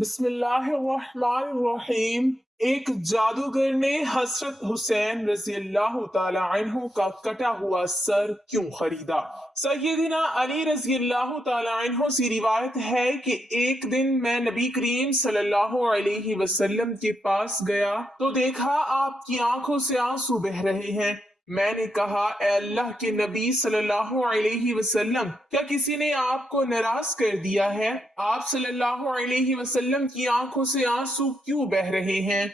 بسم اللہ الرحمن الرحیم۔ ایک جادوگر نے حضرت حسین رضی اللہ تعالی عنہ کا کٹا ہوا سر کیوں خریدا؟ سیدنا علی رضی اللہ تعالی عنہ سے روایت ہے کہ ایک دن میں نبی کریم صلی اللہ علیہ وسلم کے پاس گیا تو دیکھا آپ کی آنکھوں سے آنسو بہہ رہے ہیں۔ میں نے کہا، اے اللہ کے نبی صلی اللہ علیہ وسلم، کیا کسی نے آپ کو ناراض کر دیا ہے؟ آپ صلی اللہ علیہ وسلم کی آنکھوں سے آنسو کیوں بہہ رہے ہیں؟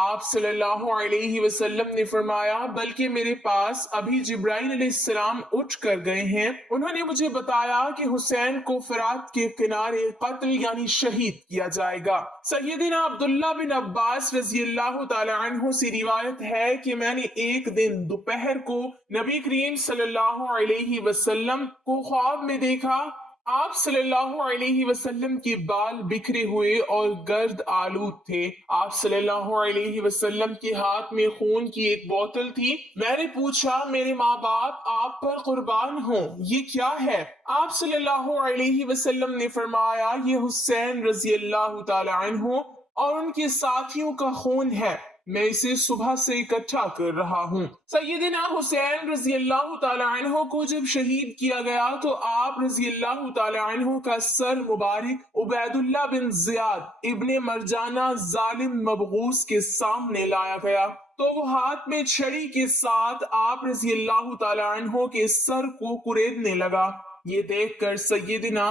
آپ صلی اللہ علیہ وسلم نے فرمایا، بلکہ میرے پاس ابھی جبرائیل علیہ السلام اٹھ کر گئے ہیں۔ انہوں نے مجھے بتایا کہ حسین کو فرات کے کنارے قتل یعنی شہید کیا جائے گا۔ سیدنا عبداللہ بن عباس رضی اللہ تعالی عنہ سے روایت ہے کہ میں نے ایک دن دوپہر کو نبی کریم صلی اللہ علیہ وسلم کو خواب میں دیکھا۔ آپ صلی اللہ علیہ وسلم کے بال بکھرے ہوئے اور گرد آلود تھے۔ آپ صلی اللہ علیہ وسلم کے ہاتھ میں خون کی ایک بوتل تھی۔ میں نے پوچھا، میرے ماں باپ آپ پر قربان ہوں، یہ کیا ہے؟ آپ صلی اللہ علیہ وسلم نے فرمایا، یہ حسین رضی اللہ تعالی عنہ اور ان کے ساتھیوں کا خون ہے، میں اسے صبح سے اکٹھا کر رہا ہوں۔ سیدنا حسین رضی اللہ تعالی عنہ کو جب شہید کیا گیا تو آپ رضی اللہ تعالی عنہ کا سر مبارک عبید اللہ بن زیاد ابن مرجانہ ظالم مبغوث کے سامنے لایا گیا تو وہ ہاتھ میں چھڑی کے ساتھ آپ رضی اللہ تعالی عنہ کے سر کو کریدنے لگا۔ یہ دیکھ کر سیدنا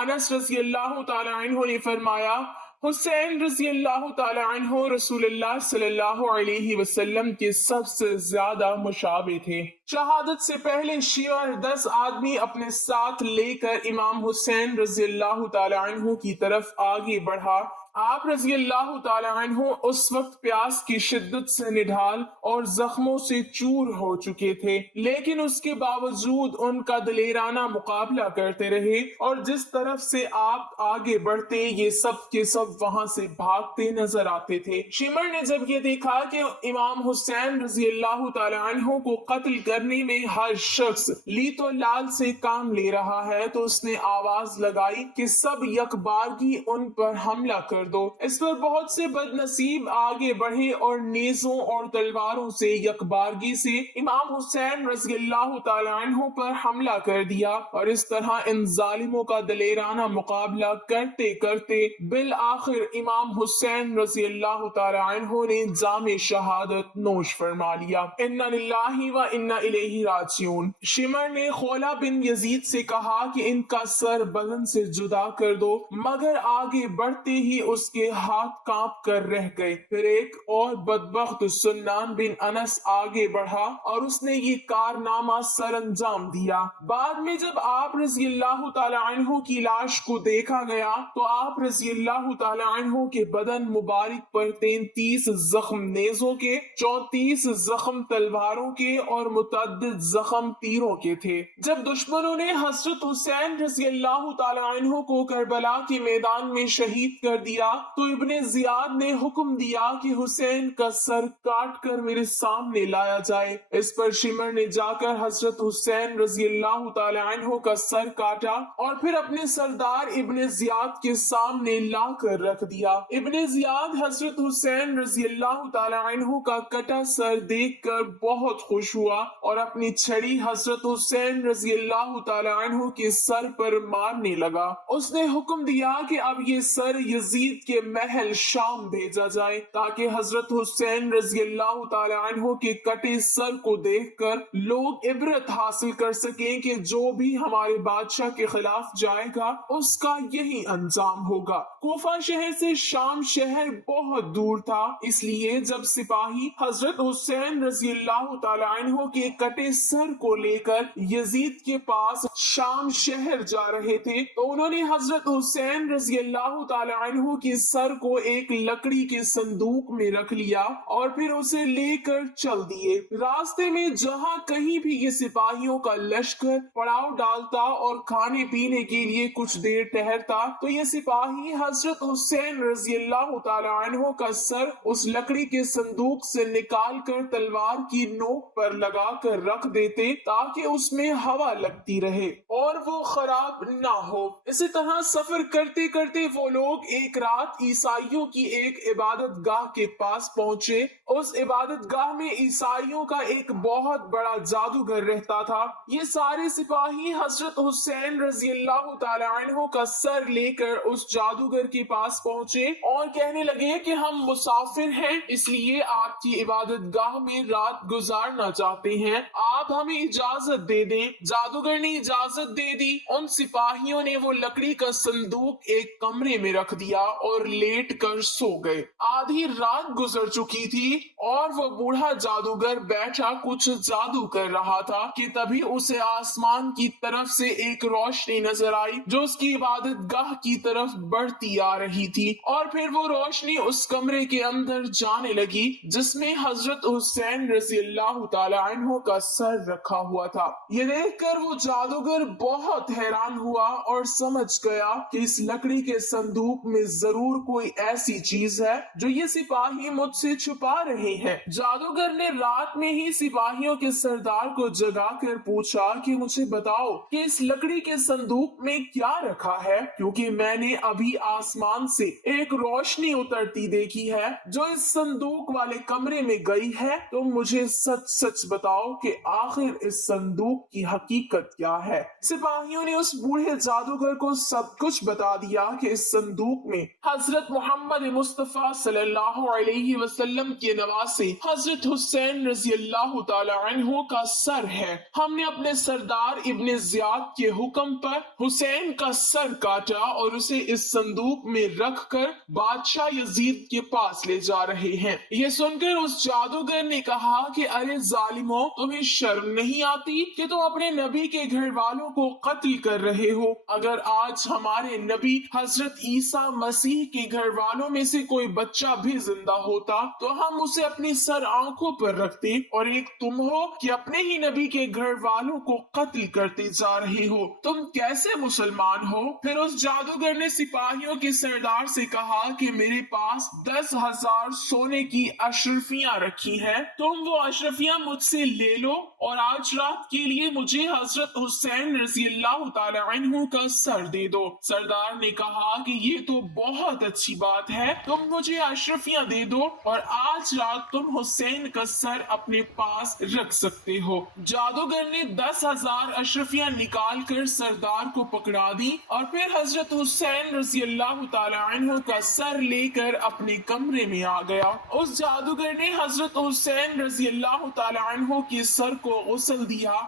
انس رضی اللہ تعالی عنہ نے فرمایا، حسین رضی اللہ تعالی عنہ رسول اللہ صلی اللہ علیہ وسلم کے سب سے زیادہ مشابہ تھے۔ شہادت سے پہلے شیعہ 10 آدمی اپنے ساتھ لے کر امام حسین رضی اللہ تعالی عنہ کی طرف آگے بڑھا۔ آپ رضی اللہ تعالی عنہ اس وقت پیاس کی شدت سے نڈھال اور زخموں سے چور ہو چکے تھے، لیکن اس کے باوجود ان کا دلیرانہ مقابلہ کرتے رہے، اور جس طرف سے آپ آگے بڑھتے یہ سب کے سب وہاں سے بھاگتے نظر آتے تھے۔ شمر نے جب یہ دیکھا کہ امام حسین رضی اللہ تعالی عنہ کو قتل کرنے میں ہر شخص لیت و لال سے کام لے رہا ہے تو اس نے آواز لگائی کہ سب یکبارگی ان پر حملہ کر دو۔ اس پر بہت سے بد نصیب آگے بڑھے اور نیزوں اور تلواروں سے یکبارگی سے امام حسین رضی اللہ تعالی عنہ پر حملہ کر دیا، اور اس طرح ان ظالموں کا دلیرانہ مقابلہ کرتے کرتے بالآخر امام حسین رضی اللہ تعالی عنہ نے جام شہادت نوش فرما لیا۔ انا للہ و انا الیہ راجعون۔ شمر نے خولہ بن یزید سے کہا کہ ان کا سر بدن سے جدا کر دو، مگر آگے بڑھتے ہی اس کے ہاتھ کانپ کر رہ گئے۔ پھر ایک اور بدبخت سنان بن انس آگے بڑھا اور اس نے یہ کارنامہ سر انجام دیا۔ بعد میں جب آپ رضی اللہ تعالی عنہ کی لاش کو دیکھا گیا تو آپ رضی اللہ تعالی عنہ کے بدن مبارک پر 33 زخم نیزوں کے، 34 زخم تلواروں کے اور متعدد زخم تیروں کے تھے۔ جب دشمنوں نے حضرت حسین رضی اللہ تعالی عنہ کو کربلا کے میدان میں شہید کر دیا تو ابن زیاد نے حکم دیا کہ حسین کا سر کاٹ کر میرے سامنے لایا جائے۔ اس پر شمر نے جا کر حضرت حسین رضی اللہ تعالی عنہ کا سر کاٹا اور پھر اپنے سردار ابن زیاد کے سامنے لا کر رکھ دیا۔ ابن زیاد حضرت حسین رضی اللہ تعالی عنہ کا کٹا سر دیکھ کر بہت خوش ہوا اور اپنی چھڑی حضرت حسین رضی اللہ تعالی عنہ کے سر پر مارنے لگا۔ اس نے حکم دیا کہ اب یہ سر یزید کے محل شام بھیجا جائے تاکہ حضرت حسین رضی اللہ تعالی عنہ کے کٹے سر کو دیکھ کر لوگ عبرت حاصل کر سکیں کہ جو بھی ہمارے بادشاہ کے خلاف جائے گا اس کا یہی انجام ہوگا۔ کوفہ شہر سے شام شہر بہت دور تھا، اس لیے جب سپاہی حضرت حسین رضی اللہ تعالی عنہ کے کٹے سر کو لے کر یزید کے پاس شام شہر جا رہے تھے تو انہوں نے حضرت حسین رضی اللہ تعالی عنہ کے سر کو ایک لکڑی کے صندوق میں رکھ لیا اور پھر اسے لے کر چل دیے۔ راستے میں جہاں کہیں بھی یہ سپاہیوں کا لشکر پڑاؤ ڈالتا اور کھانے پینے کے لیے کچھ دیر ٹہرتا تو یہ سپاہی حضرت حسین رضی اللہ تعالی عنہ کا سر اس لکڑی کے صندوق سے نکال کر تلوار کی نوک پر لگا کر رکھ دیتے تاکہ اس میں ہوا لگتی رہے اور وہ خراب نہ ہو۔ اسی طرح سفر کرتے کرتے وہ لوگ ایک رات رات عیسائیوں کی ایک عبادت گاہ کے پاس پہنچے۔ اس عبادت گاہ میں عیسائیوں کا ایک بہت بڑا جادوگر رہتا تھا۔ یہ سارے سپاہی حضرت حسین رضی اللہ تعالی عنہ کا سر لے کر اس جادوگر کے پاس پہنچے اور کہنے لگے کہ ہم مسافر ہیں، اس لیے آپ کی عبادت گاہ میں رات گزارنا چاہتے ہیں، آپ ہمیں اجازت دے دیں۔ جادوگر نے اجازت دے دی۔ ان سپاہیوں نے وہ لکڑی کا صندوق ایک کمرے میں رکھ دیا اور لیٹ کر سو گئے۔ آدھی رات گزر چکی تھی اور وہ بوڑھا جادوگر بیٹھا کچھ جادو کر رہا تھا کہ تبھی اسے آسمان کی طرف سے ایک روشنی نظر آئی جو اس کی عبادت گاہ کی طرف بڑھتی آ رہی تھی، اور پھر وہ روشنی اس کمرے کے اندر جانے لگی جس میں حضرت حسین رضی اللہ تعالی عنہ کا سر رکھا ہوا تھا۔ یہ دیکھ کر وہ جادوگر بہت حیران ہوا اور سمجھ گیا کہ اس لکڑی کے صندوق میں ضرور کوئی ایسی چیز ہے جو یہ سپاہی مجھ سے چھپا رہے ہیں۔ جادوگر نے رات میں ہی سپاہیوں کے سردار کو جگا کر پوچھا کہ مجھے بتاؤ کہ اس لکڑی کے صندوق میں کیا رکھا ہے، کیونکہ میں نے ابھی آسمان سے ایک روشنی اترتی دیکھی ہے جو اس صندوق والے کمرے میں گئی ہے۔ تم مجھے سچ سچ بتاؤ کہ آخر اس صندوق کی حقیقت کیا ہے۔ سپاہیوں نے اس بوڑھے جادوگر کو سب کچھ بتا دیا کہ اس صندوق میں حضرت محمد مصطفیٰ صلی اللہ علیہ وسلم کے نواسے حضرت حسین رضی اللہ تعالی عنہ کا سر ہے۔ ہم نے اپنے سردار ابن زیاد کے حکم پر حسین کا سر کاٹا اور اسے اس صندوق میں رکھ کر بادشاہ یزید کے پاس لے جا رہے ہیں۔ یہ سن کر اس جادوگر نے کہا کہ ارے ظالموں، تمہیں شرم نہیں آتی کہ تم اپنے نبی کے گھر والوں کو قتل کر رہے ہو؟ اگر آج ہمارے نبی حضرت عیسیٰ مسیح کے گھر والوں میں سے کوئی بچہ بھی زندہ ہوتا تو ہم اسے اپنی سر آنکھوں پر رکھتے، اور ایک تم ہو کہ اپنے ہی نبی کے گھر والوں کو قتل کرتے جا رہے ہو، تم کیسے مسلمان ہو؟ پھر اس جادوگر نے سپاہیوں کے سردار سے کہا کہ میرے پاس 10,000 سونے کی اشرفیاں رکھی ہیں، تم وہ اشرفیاں مجھ سے لے لو اور آج رات کے لیے مجھے حضرت حسین رضی اللہ تعالی عنہ کا سر دے دو۔ سردار نے کہا کہ یہ تو بہت اچھی بات ہے، تم مجھے اشرفیاں دے دو اور آج رات تم حسین کا سر اپنے پاس رکھ سکتے ہو۔ جادوگر نے 10,000 اشرفیاں نکال کر سردار کو پکڑا دی اور پھر حضرت حسین رضی اللہ تعالی عنہ کا سر لے کر اپنے کمرے میں آ گیا۔ اس جادوگر نے حضرت حسین رضی اللہ تعالی عنہ کے سر کو غسل دیا